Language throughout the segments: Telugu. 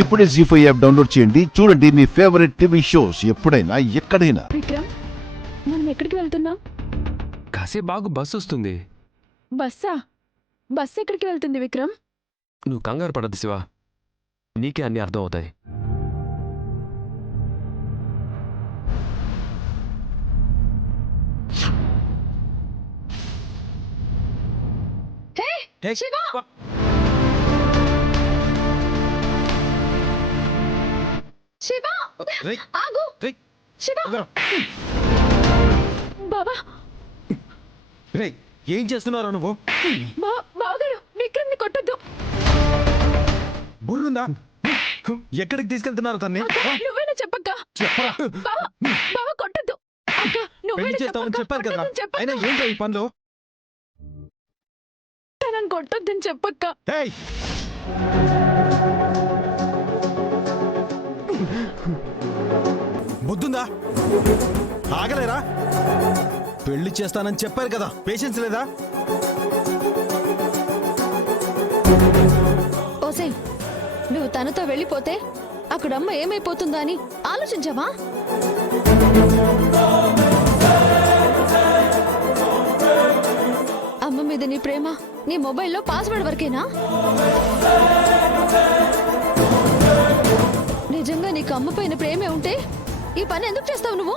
ఇప్పుడే జీ5 యాప్ డౌన్లోడ్ చేయండి. చూడండి మీ ఫేవరెట్ టీవీ షోస్ ఎప్పుడైనా ఎక్కడైనా. విక్రమ్, మనం ఎక్కడికి వెళ్తున్నాం? కాసేపు బాగు బస్సు వస్తుంది. బస్సా? బస్సు ఎక్కడికి వెళ్తుంది విక్రమ్? నువ్వు కంగారు పడద్దు శివ, నీకే అన్నీ అర్థం అవుతాయి. శివ, ఆగు! శివ! బాబా, ఏం చేస్తున్నారా నువ్వు? బావగారు, విక్రమ్ ని కొట్టద్దు. బుర్రుందా? ఎక్కడికి తీసుకెళ్తున్నారు తన్ని? నువ్వేనా చెప్పక్క? బావ కొట్టద్దు. పెళ్లి చేస్తామని చెప్పారు కదా, అయినా ఏంటో ఈ పనులు? నన్ను కొట్టొద్దని చెప్పక్క. బుద్ధుందా? ఆగలేరా? పెళ్లి చేస్తానని చెప్పారు కదా, పేషెన్స్ లేదా? ఓసే, నువ్వు తనతో వెళ్ళిపోతే అక్కడమ్మ ఏమైపోతుందా అని ఆలోచించావా? అమ్మ మీద నీ ప్రేమ నీ మొబైల్లో పాస్వర్డ్ వరకేనా? నిజంగా నీకు అమ్మ పైన ప్రేమే ఉంటే ఈ పని ఎందుకు చేస్తావు నువ్వు?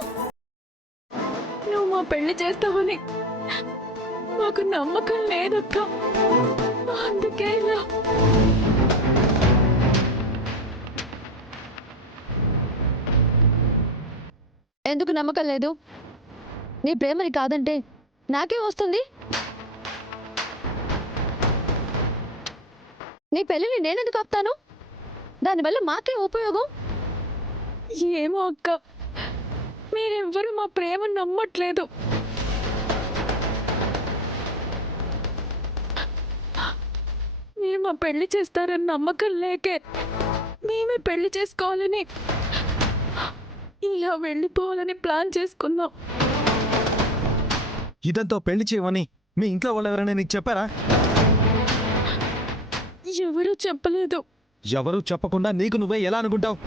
నువ్వు మా పెళ్లి చేస్తావని మాకు నమ్మకం లేదక్క, అందుకే ఇలా. ఎందుకు నమ్మకం లేదు? నీ ప్రేమని కాదంటే నాకేం వస్తుంది? నీ పెళ్ళిని నేనెందుకు ఆపుతాను? దానివల్ల మాకే ఉపయోగం? ఏమో అక్క, మీరెవ్వరూ మా ప్రేమ నమ్మట్లేదు. మీరు మా పెళ్లి చేస్తారని నమ్మకం లేకే మేమే పెళ్లి చేసుకోవాలని ఇలా వెళ్ళిపోవాలని ప్లాన్ చేసుకున్నాం. ఇదంతా పెళ్లి చేయమని మీ ఇంట్లో వాళ్ళు ఎవరైనా నీకు చెప్పారా? ఎవరూ చెప్పలేదు. ఎవరు చెప్పకుండా నీకు నువ్వే ఎలా అనుకుంటావు?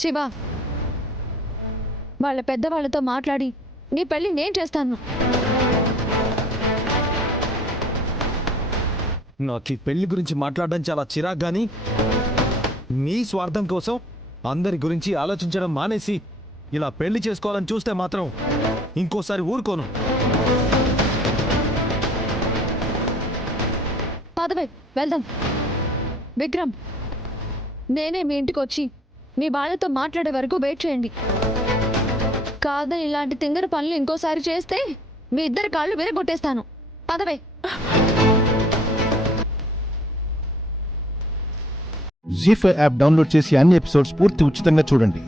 శివ, వాళ్ళ పెద్దవాళ్ళతో మాట్లాడి నీ పెళ్లి నేను చేస్తాను. నాకు ఈ పెళ్లి గురించి మాట్లాడడం చాలా చిరాకు, గాని మీ స్వార్థం కోసం అందరి గురించి ఆలోచించడం మానేసి ఇలా పెళ్లి చేసుకోవాలని చూస్తే మాత్రం ఇంకోసారి ఊరుకోను. పదవే, వెళ్దాం. విక్రమ్, నేనే మీ ఇంటికి వచ్చి మీ వాళ్ళతో మాట్లాడే వరకు వెయిట్ చేయండి. కాదని ఇలాంటి తింగర పనులు ఇంకోసారి చేస్తే మీ ఇద్దరి కాళ్ళు విరగొట్టేస్తాను. పదవే. జీ5 యాప్ డౌన్లోడ్ చేసి అన్ని ఎపిసోడ్స్ పూర్తి ఉచితంగా చూడండి.